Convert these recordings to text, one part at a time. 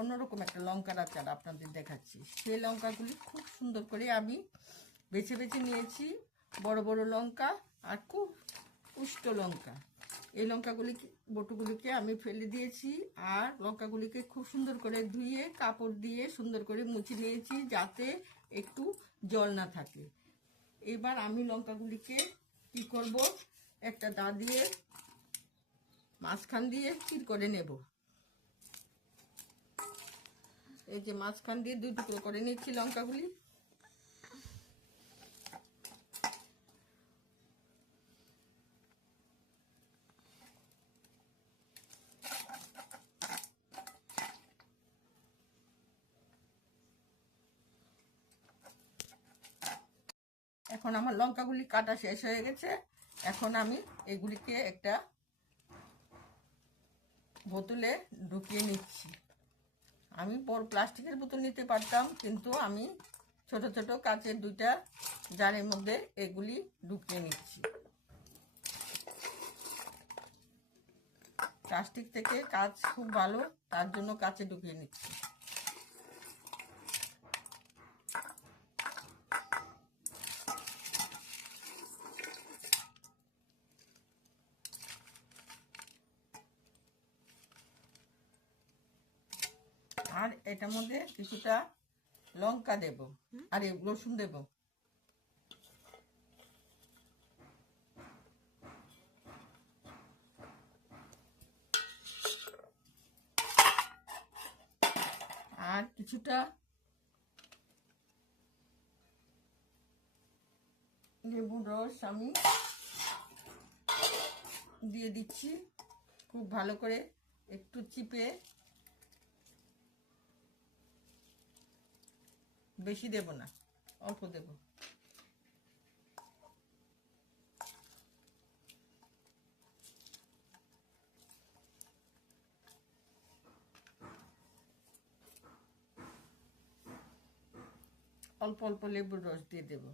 অন্যরকম একটা লঙ্কার আচার আপনাদের দেখাচ্ছি। সেই লঙ্কাগুলি খুব সুন্দর করে আমি বেছে বেছে নিয়েছি, বড় বড় লঙ্কা আর খুব পুষ্ট লঙ্কা। এই বটুগুলিকে আমি ফেলে দিয়েছি, আর লঙ্কাগুলিকে খুব সুন্দর করে ধুয়ে কাপড় দিয়ে সুন্দর করে মুছে নিয়েছি, যাতে একটু জল না থাকে। এবার আমি লঙ্কাগুলিকে কি করব, একটা দা দিয়ে মাঝখান দিয়ে চির করে নেব। এই যে মাঝখান দিয়ে 2 টুকরো করে নিচ্ছি লঙ্কাগুলি। এখন আমার লঙ্কাগুলি কাটা শেষ হয়ে গেছে। এখন আমি এগুলিকে একটা বোতলে ঢুকিয়ে নিচ্ছি। আমি বড় প্লাস্টিকের বোতল নিতে পারতাম, কিন্তু আমি ছোট ছোট কাচের 2টা জারের মধ্যে এগুলি ঢুকিয়ে নিচ্ছি। প্লাস্টিক থেকে কাচ খুব ভালো, তার জন্য কাচে ঢুকিয়ে নিচ্ছি। আর এটার মধ্যে কিছুটা লঙ্কা দেব, আর রসুন দেব। আর কিছুটা লেবুর রস আমি দিয়ে দিচ্ছি। খুব ভালো করে একটু চিপে, বেশি দেব না, অল্প দেব। অল্প অল্প লেবুর রস দিয়ে দেব।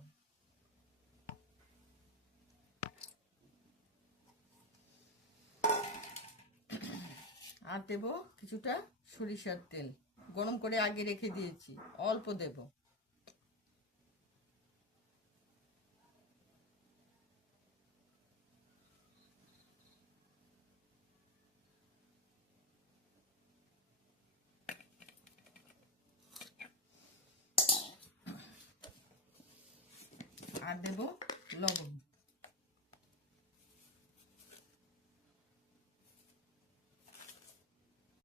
আর দেব কিছুটা সরিষার তেল, গরম করে আগে রেখে দিয়েছি, অল্প দেব। আর দেব লবণ।